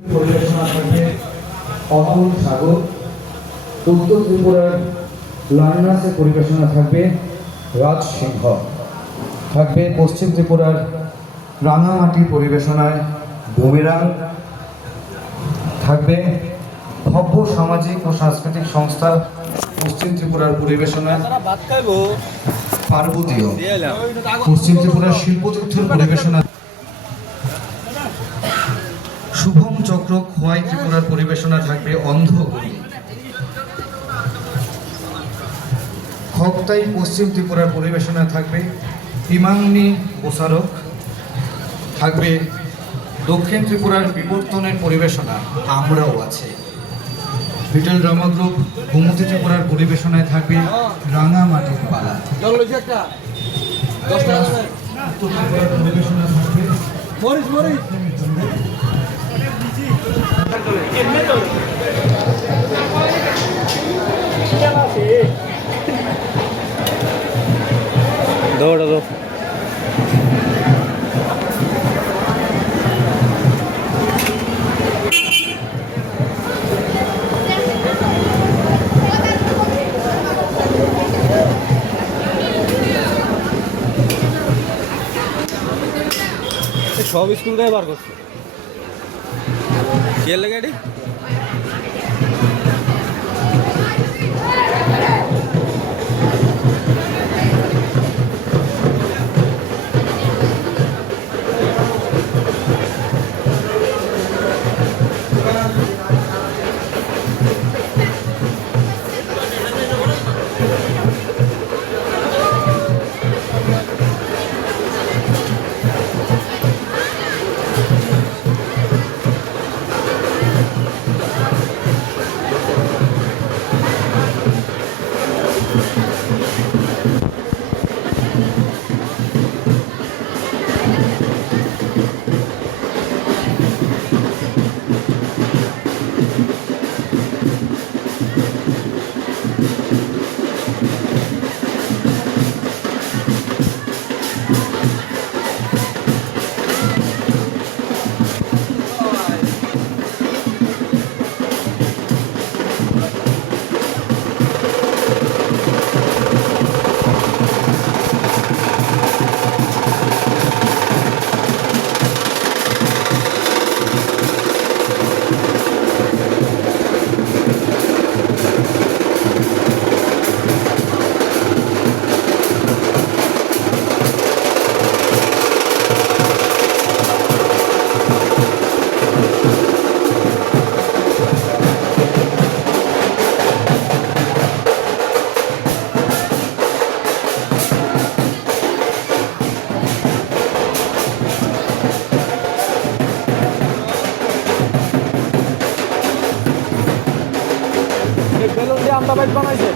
পরিবেশনা থাকবে অমল সাগর। উত্তর ত্রিপুরার লার্নার্সের পরিবেশনা থাকবে রাজ সিংহ। থাকবে পশ্চিম ত্রিপুরার রাঙামাটি পরিবেশনায় বুমেরাং। থাকবে ভব্য সামাজিক ও সাংস্কৃতিক সংস্থা পশ্চিম ত্রিপুরার পরিবেশনায় পার্বতীয়। পশ্চিম ত্রিপুরার শিল্পযুদ্ধের পরিবেশনা শুভম চক্র খোয়াই ত্রিপুরার পরিবেশনা থাকবে অন্ধগুলি। খকতাই পশ্চিম ত্রিপুরার পরিবেশনা থাকবে ইমাংনি প্রসারক। থাকবে দক্ষিণ ত্রিপুরার বিবর্তনের পরিবেশনা আমরাও আছে। লিটল ড্রামা গ্রুপ গোমতী ত্রিপুরার পরিবেশনায় থাকবে রাঙামাটির পালা। উত্তর ত্রিপুরার পরিবেশনা থাকবে দৌড়া দো সব স্কুল থেকে বার করছে কে লাগে এটি বেলুন দিয়ে আমরা বাইক বানাইছে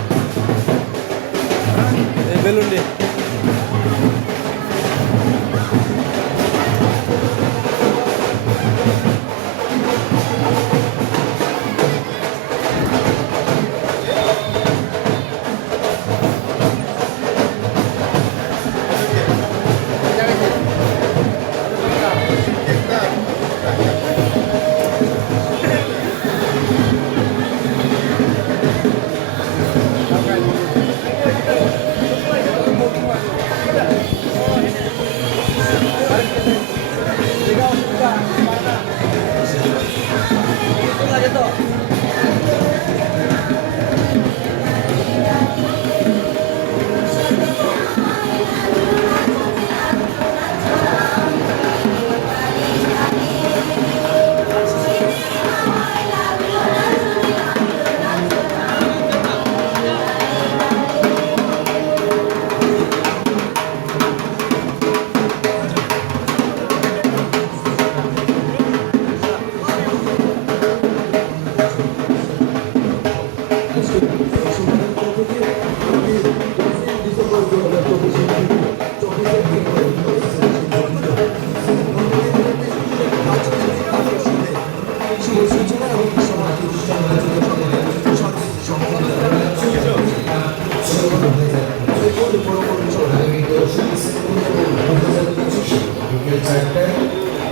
এই বেলুন দিয়ে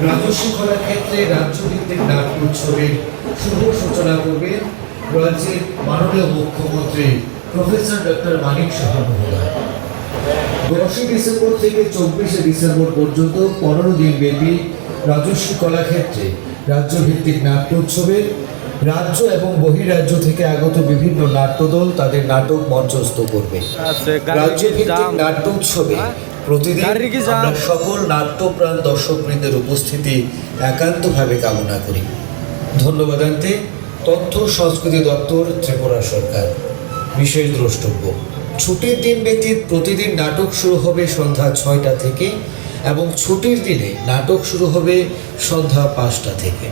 রাজস্ব করার ক্ষেত্রে রাজ্যভিত্তিক ডাক উৎসবের শুভ সূচনা করবেন রাজ্যের মাননীয় মুখ্যমন্ত্রী প্রফেসর ডক্টর মানিক সাহা মহোদয়। 10 ডিসেম্বর থেকে 24 ডিসেম্বর পর্যন্ত 15 দিন ব্যাপী রাজস্বী কলাক্ষেত্রে রাজ্যভিত্তিক নাট্য উৎসবের রাজ্য এবং বহিরাজ্য থেকে আগত বিভিন্ন নাট্যদল তাদের নাটক মঞ্চস্থ করবে। রাজ্যভিত্তিক নাট্য উৎসবে প্রতিদিন আমরা সকল নাট্যপ্রাণ দর্শকবৃন্দের উপস্থিতি একান্তভাবে কামনা করি। ধন্যবাদ জানাতে তথ্য সংস্কৃতি দপ্তর, ত্রিপুরা সরকার। বিশেষ দ্রষ্টব্য, ছুটির দিন ব্যতীত প্রতিদিন নাটক শুরু হবে সন্ধ্যা 6টা থেকে এবং ছুটির দিনে নাটক শুরু হবে সন্ধ্যা 5টা থেকে।